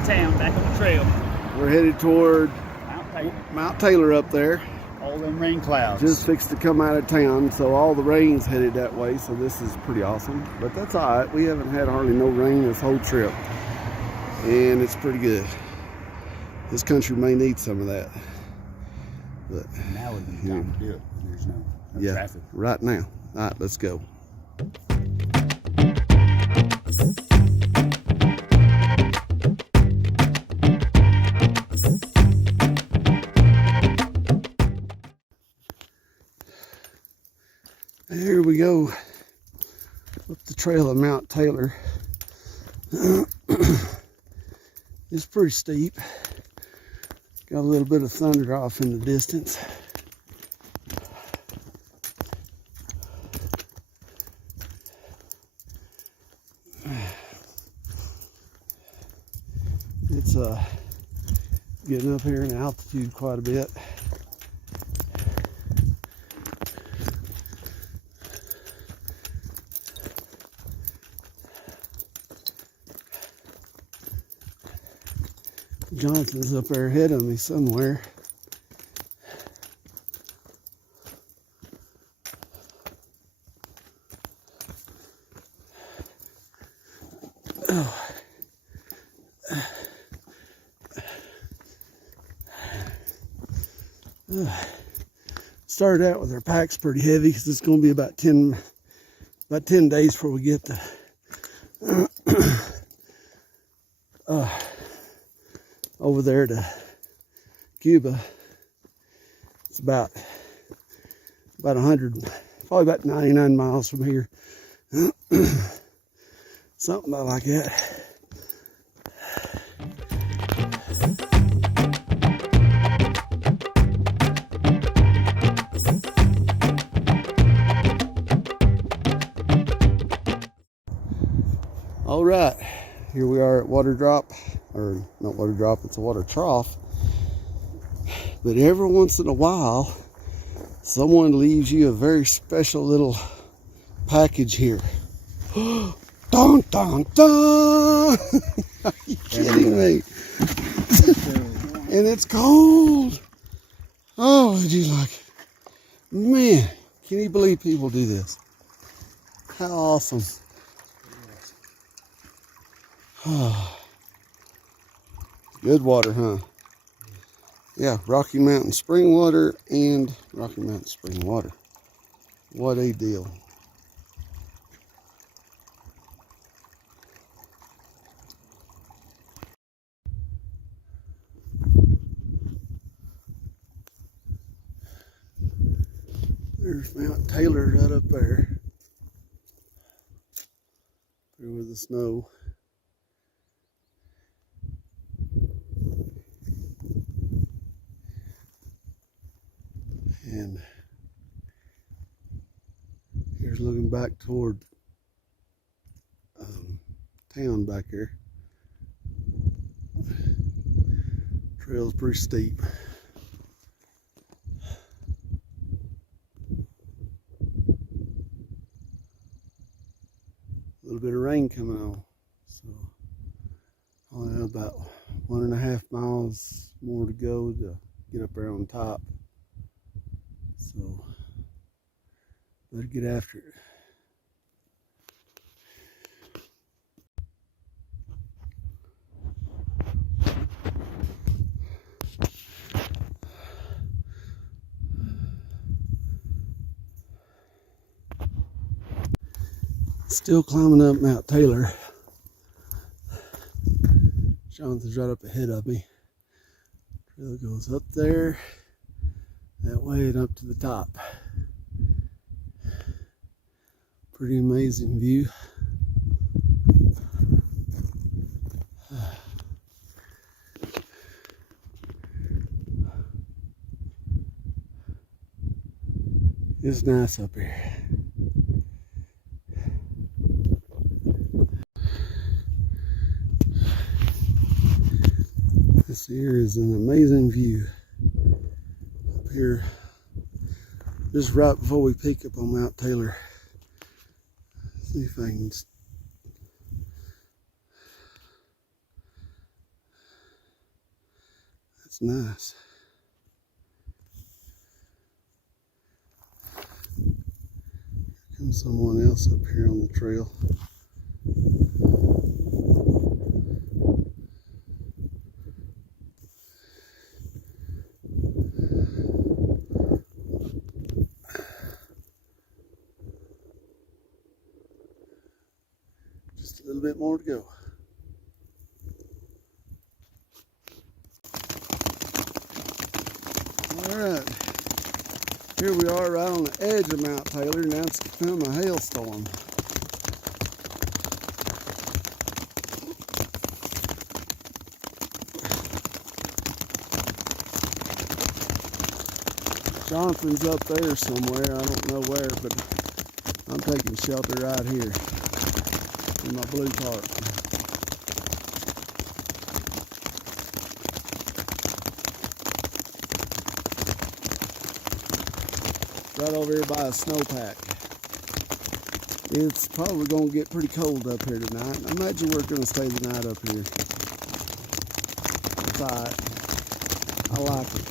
Town, back on the trail. We're headed toward Mount Taylor up there. All them rain clouds. Just fixed to come out of town, so all the rain's headed that way, so this is pretty awesome. But that's all right. We haven't had hardly no rain this whole trip, and it's pretty good. This country may need some of that. But now would be the time to do it. There's no traffic. Right now. All right, let's go. Here we go up the trail of Mount Taylor. It's pretty steep. Got a little bit of thunder off in the distance. It's getting up here in altitude quite a bit. Johnson's up there ahead of me somewhere. Started out with our packs pretty heavy because it's going to be about 10 days before we get to over there to Cuba. It's about 100, probably about 99 miles from here. Something like that. All right, here we are at Water Drop, or not Water Drop, it's a water trough. But every once in a while, someone leaves you a very special little package here. Dun, dun, dun! Are you kidding me? And it's cold. Oh, would you like it? Man, can you believe people do this? How awesome. Good water, huh? Yeah, Rocky Mountain spring water and Rocky Mountain spring water. What a deal. There's Mount Taylor right up there. Through with the snow. And here's looking back toward town back here. Trail's pretty steep. A little bit of rain coming on, so only about 1.5 miles more to go to get up there on top. So better get after it. Still climbing up Mount Taylor. Jonathan's right up ahead of me. Trail goes up there, that way and up to the top. Pretty amazing view. It's nice up here. This here is an amazing view up here Just right before we peek up on Mount Taylor. See if I can. That's nice. Here comes someone else up here on the trail. Just a little bit more to go. Alright, here we are right on the edge of Mount Taylor. Now it's become a hailstorm. Jonathan's up there somewhere, I don't know where, but I'm taking shelter right here in my blue tarp. Right over here by a snowpack. It's probably going to get pretty cold up here tonight. I imagine we're going to stay the night up here. It's alright. I like it.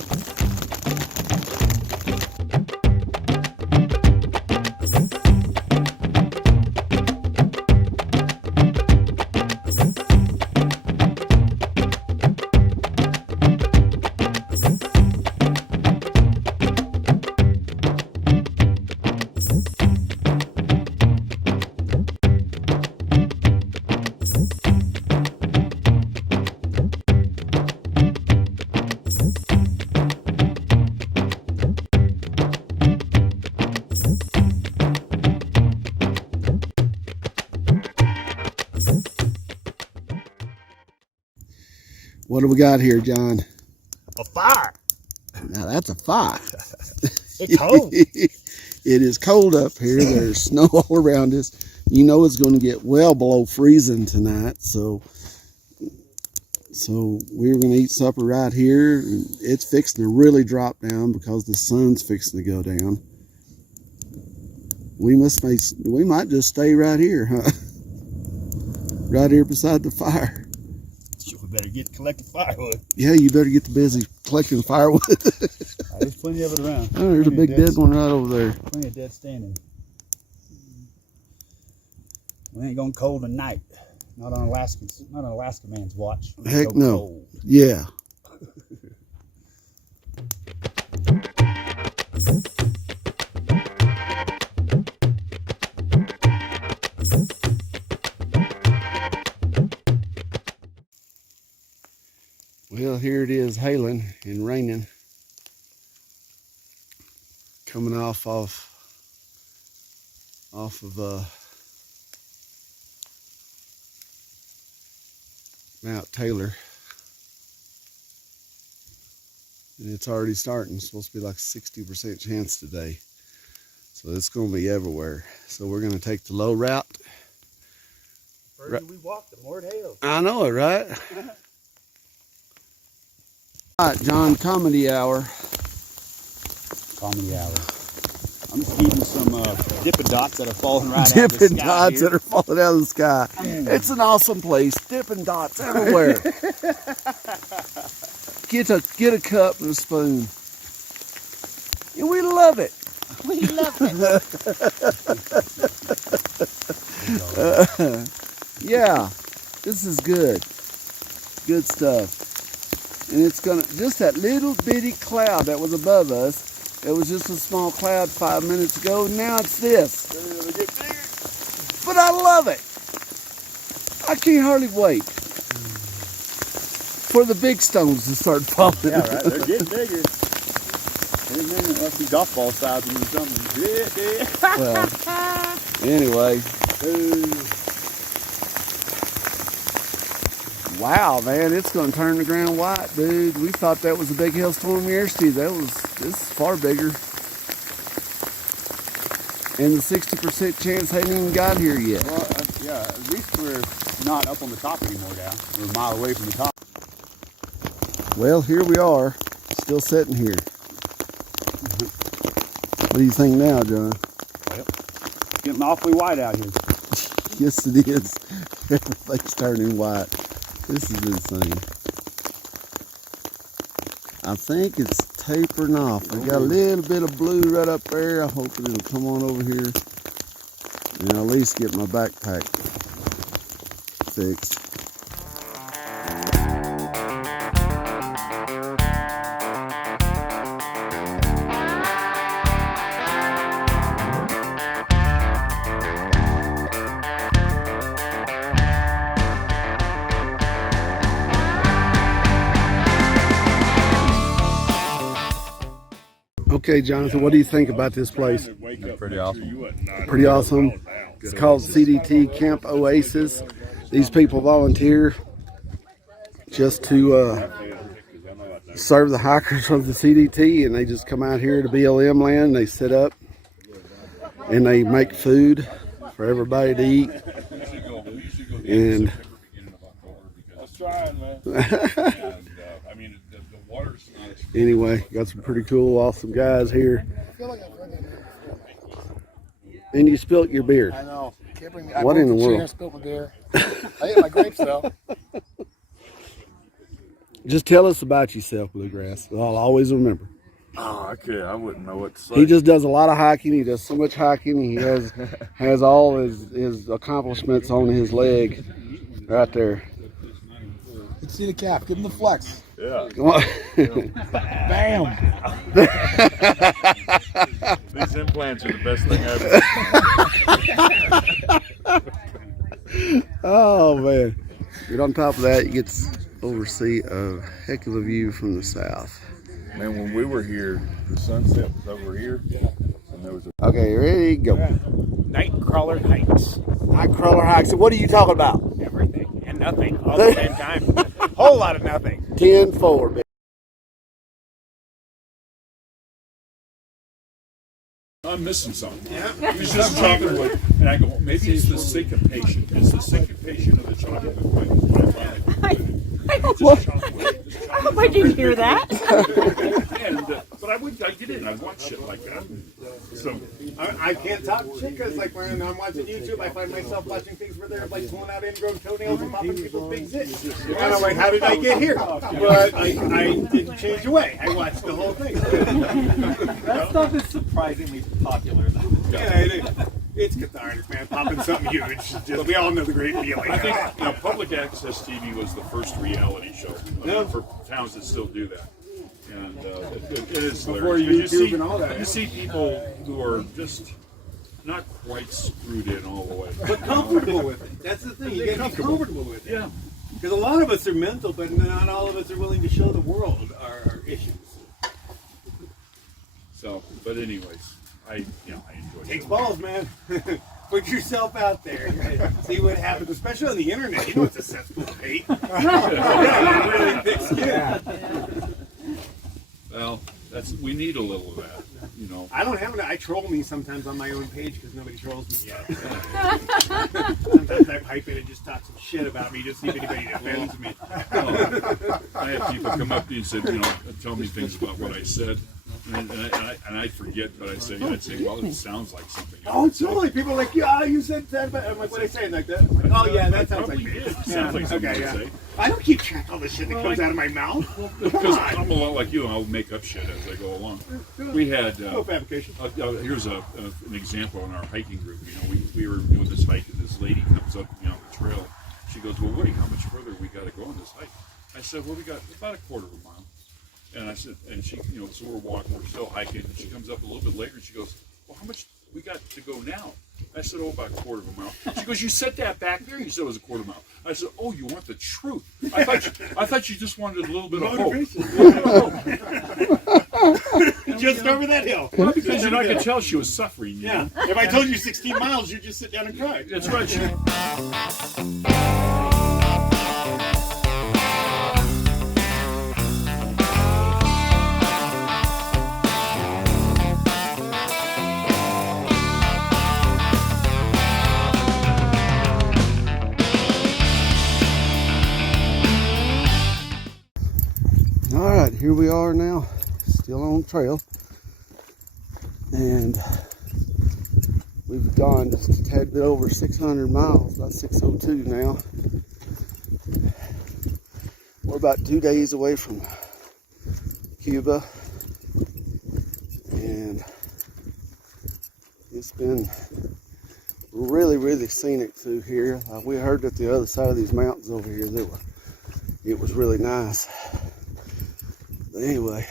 What do we got here, John? A fire. Now that's a fire. It's cold. It is cold up here. There's snow all around us. You know it's going to get well below freezing tonight. So we're going to eat supper right here. It's fixing to really drop down because the sun's fixing to go down. We might just stay right here, huh? Right here beside the fire. We better get collecting firewood. Yeah, you better get busy collecting firewood. There's plenty of it around. Oh, there's a big dead one right over there. Plenty of dead standing. We ain't going cold tonight. Not on Alaska man's watch. Heck no. Cold. Yeah. Well, here it is hailing and raining. Coming off of Mount Taylor. And it's already starting. It's supposed to be like a 60% chance today. So it's going to be everywhere. So we're going to take the low route. The further we walk, the more it hails. I know it, right? All right, John, comedy hour. Comedy hour. I'm just eating some Dippin' Dots that are falling right out of the sky. Dippin' Dots that are falling out of the sky. It's an awesome place. Dippin' Dots everywhere. Get a cup and a spoon. And we love it. We love it. Yeah, this is good. Good stuff. And it's gonna, just that little bitty cloud that was above us, it was just a small cloud 5 minutes ago, now it's this. But I love it. I can't hardly wait for the big stones to start falling. Yeah, right, they're getting bigger. It must be golf ball sizing or something. Yeah. Well, anyway. Wow, man, it's going to turn the ground white, dude. We thought that was a big hailstorm yesterday. This is far bigger. And the 60% chance hadn't even got here yet. Well, yeah, at least we're not up on the top anymore now. We're a mile away from the top. Well, here we are, still sitting here. do you think now, John? Well, it's getting awfully white out here. Yes, it is. Everything's turning white. This is insane. I think it's tapering off. I got a little bit of blue right up there. I'm hoping it'll come on over here and at least get my backpack fixed. Okay, Jonathan, what do you think about this place? Pretty awesome. Pretty awesome. It's called CDT Camp Oasis. These people volunteer just to serve the hikers of the CDT, and they just come out here to BLM land, and they sit up and they make food for everybody to eat. And anyway, got some pretty cool, awesome guys here. And you spilt your beer. I know. What in the world? I spilled my beer. I ate my grapes though. Just tell us about yourself, Bluegrass. I'll always remember. Oh, okay. I wouldn't know what to say. He just does a lot of hiking. He does so much hiking. He has all his accomplishments on his leg right there. Let's see the calf. Give him the flex. Yeah. Bam. These implants are the best thing ever. Oh, man. Get on top of that, you get to oversee a heck of a view from the south. Man, when we were here, the sunset was over here, and there was a Okay, ready, go. Nightcrawler hikes. Nightcrawler hikes. What are you talking about? Everything and nothing all at the same time. Whole lot of nothing. 10-4, baby. I'm missing something. Yeah. He's just chocolate. And I go, maybe it's the syncopation. It's the syncopation of the chocolate with I hope I didn't hear that. But I get in. I watch shit like that. So I can't talk shit because, like, when I'm watching YouTube, I find myself watching things where they're like pulling out ingrown toenails and popping people's big zits. And I'm like, how did I get here? But I didn't change away. I watched the whole thing. That stuff is surprisingly popular, though. Yeah, it's cathartic, man. Popping something huge. Just, we all know the great feeling. I think public access TV was the first reality show for towns that still do that. And it is before hilarious. YouTube and all that. You see people who are just not quite screwed in all the way. But comfortable with it. That's the thing. You get comfortable with it. Yeah. Because a lot of us are mental, but not all of us are willing to show the world our issues. So, but anyways, I enjoy it. Takes balls, man. Put yourself out there. See what happens, especially on the internet. You know it's a cesspool of hate. Yeah, really thick skin. Well, we need a little of that, I don't have it. I troll me sometimes on my own page because nobody trolls me yet. Sometimes I pipe in and just talk some shit about me just to see if anybody defends me. I have people come up to me and say, tell me things about what I said. And I forget, but I'd say, well, it sounds like something. Oh, totally. People are like, yeah, you said that. But I'm like, what I say like that? I'm like, oh, yeah, that sounds like me. Sounds like something Okay, I'd say. I don't keep track of all the shit that comes out of my mouth. Because I'm a lot like you, and I'll make up shit as I go along. We had No fabrication. here's an example in our hiking group. We were doing this hike, and this lady comes up the trail. She goes, well, wait, how much further we got to go on this hike? I said, well, we got about a quarter of a mile. And I said, and she, so we're walking, we're still hiking, and she comes up a little bit later, and she goes, well, how much we got to go now? I said, oh, about a quarter of a mile. She goes, you said that back there? You said it was a quarter mile. I said, oh, you want the truth. I thought you just wanted a little bit of hope. Just over that hill. Well, because I could tell she was suffering. Yeah. If I told you 16 miles, you'd just sit down and cry. That's right. All right, here we are now, still on trail. And we've gone just a tad bit over 600 miles, about 602 now. We're about 2 days away from Cuba, and it's been really scenic through here. We heard that the other side of these mountains over here, it was really nice. But anyway,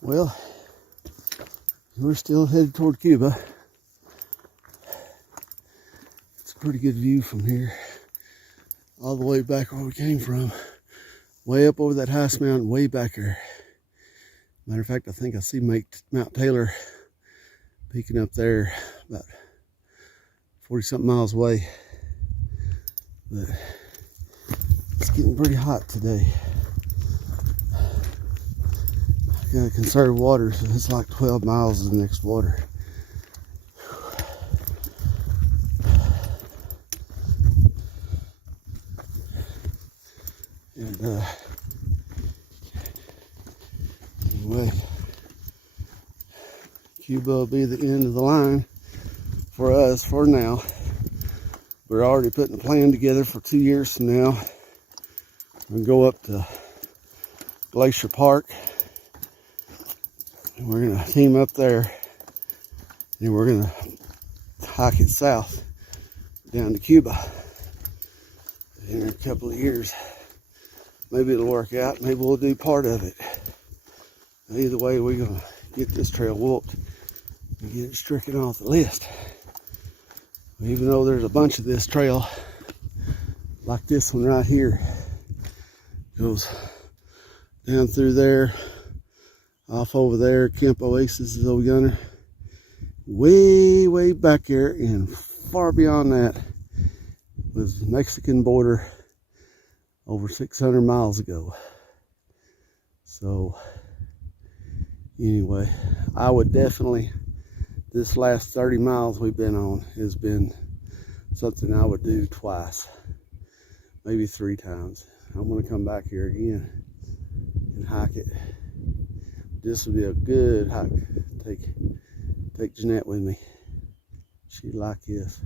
well, we're still headed toward Cuba. It's a pretty good view from here, all the way back where we came from, way up over that highest mountain, way back there. Matter of fact, I think I see Mount Taylor peeking up there, about 40-something miles away. But it's getting pretty hot today. Gotta conserve water, so it's like 12 miles to the next water. And anyway, Cuba will be the end of the line for us for now. We're already putting a plan together for 2 years from now. We'll go up to Glacier Park. And we're gonna team up there, and we're gonna hike it south down to Cuba in a couple of years. Maybe it'll work out. Maybe we'll do part of it. Either way, we're gonna get this trail whooped and get it stricken off the list. Even though there's a bunch of this trail, like this one right here, goes down through there, off over there. Camp Oasis is over yonder, way back there, and far beyond that was the Mexican border over 600 miles ago. So anyway, I would definitely, this last 30 miles we've been on has been something I would do twice, maybe 3 times. I'm gonna come back here again and hike it. This would be a good hike. Take Jeanette with me. She'd like this.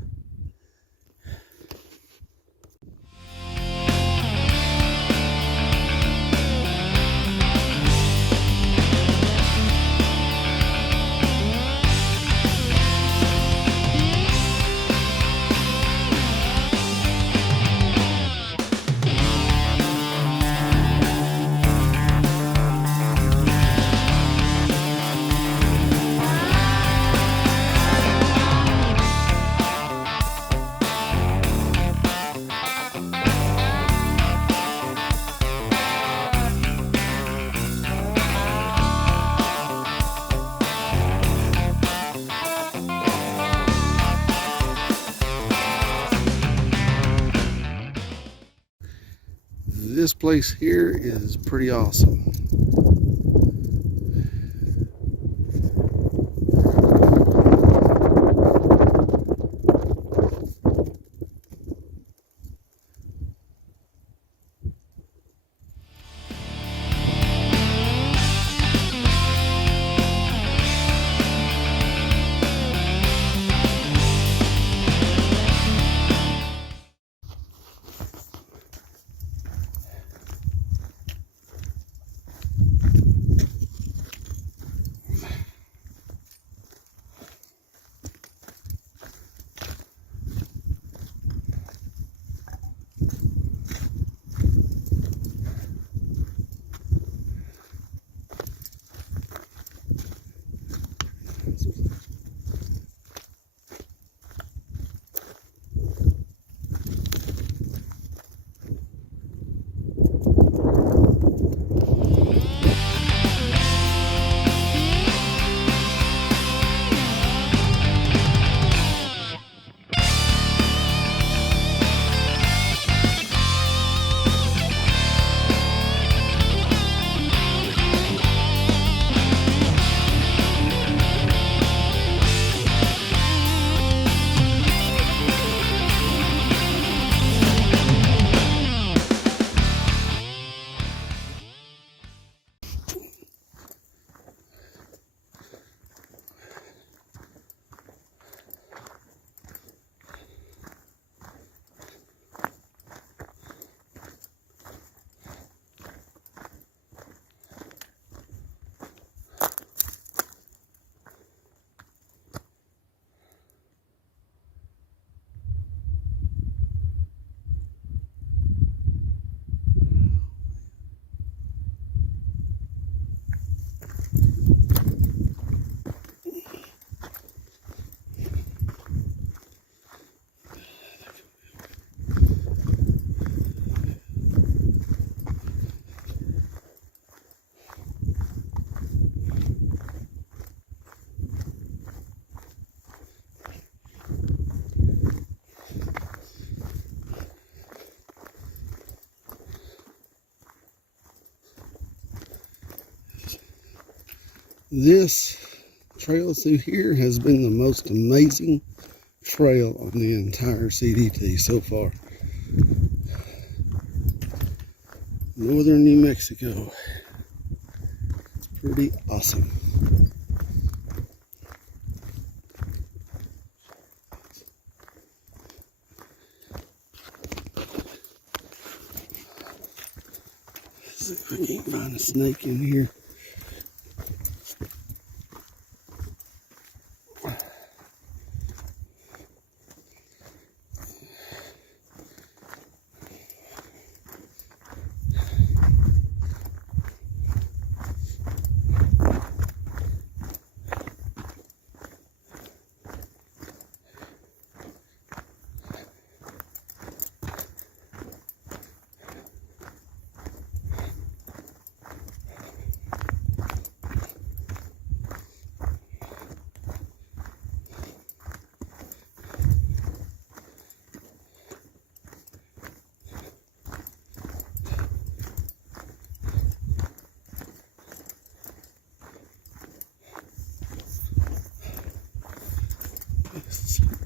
This place here is pretty awesome. This trail through here has been the most amazing trail on the entire CDT so far. Northern New Mexico. It's pretty awesome. See if I can't find a snake in here. Yes.